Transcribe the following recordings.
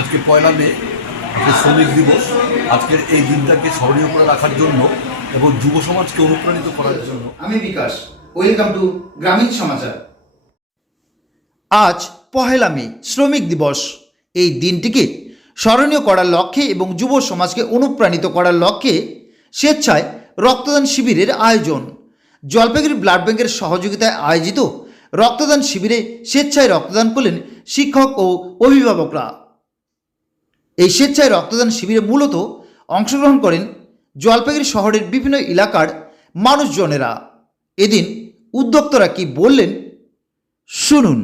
আজকে পয়লা মে আজকে শ্রমিক দিবস। আজকের এই দিনটাকে স্মরণীয় করে রাখার জন্য এবং যুব সমাজকে অনুপ্রাণিত করার জন্য। আমি বিকাশ। ওয়েলকাম টু গ্রামীণ সমাচার আজ পহেলা মে শ্রমিক দিবস। এই দিনটিকে স্মরণীয় করার লক্ষ্যে এবং যুব সমাজকে অনুপ্রাণিত করার লক্ষ্যে স্বেচ্ছায় রক্তদান শিবিরের আয়োজন। জলপাইগুড়ি ব্লাড ব্যাংকের সহযোগিতায় আয়োজিত রক্তদান শিবিরে স্বেচ্ছায় রক্তদান করলেন শিক্ষক ও অভিভাবকরা। এই স্বেচ্ছায় রক্তদান শিবিরে মূলত অংশগ্রহণ করেন জলপাইগুড়ি শহরের বিভিন্ন এলাকার মানুষজনেরা। এদিন উদ্যোক্তরা কি বললেন, শুনুন।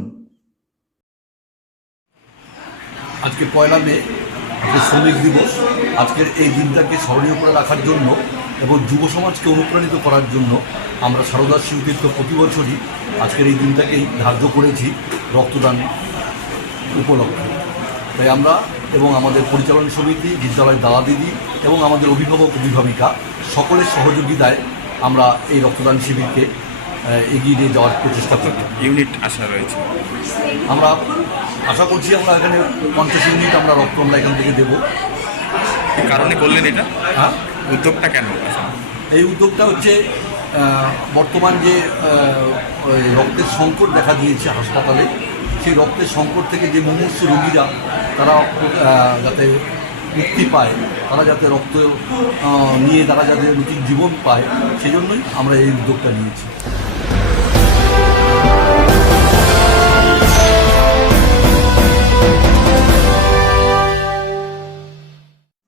আজকে পয়লা মে, আজকে শ্রমিক দিবস। আজকের এই দিনটাকে স্মরণীয় করে রাখার জন্য এবং যুব সমাজকে অনুপ্রাণিত করার জন্য আমরা সারদা শিবতীর্থ প্রতি বছরই আজকের এই দিনটাকেই ধার্য করেছি রক্তদান উপলক্ষে। তাই আমরা এবং আমাদের পরিচালনা সমিতি বিদ্যালয়ের দাদা দিদি এবং আমাদের অভিভাবক অভিভাবিকা সকলের সহযোগিতায় আমরা এই রক্তদান শিবিরকে এগিয়ে নিয়ে যাওয়ার প্রচেষ্টা করি ইউনিট আসা রয়েছে। আমরা আশা করছি আমরা এখানে পঞ্চাশ ইউনিট আমরা রক্ত আমরা এখান থেকে দেবো। কারণে করলেন এটা? হ্যাঁ? উদ্যোগটা কেন? এই উদ্যোগটা হচ্ছে বর্তমান যে রক্তের সংকট দেখা দিয়েছে হাসপাতালে সেই রক্তের সংকট থেকে যে মুমূর্ষ রোগীরা তারা যাতে মুক্তি পায়, তারা যাতে রক্ত নিয়ে তারা যাতে নতুন জীবন পায়, সেজন্যই আমরা এই উদ্যোগটা নিয়েছি।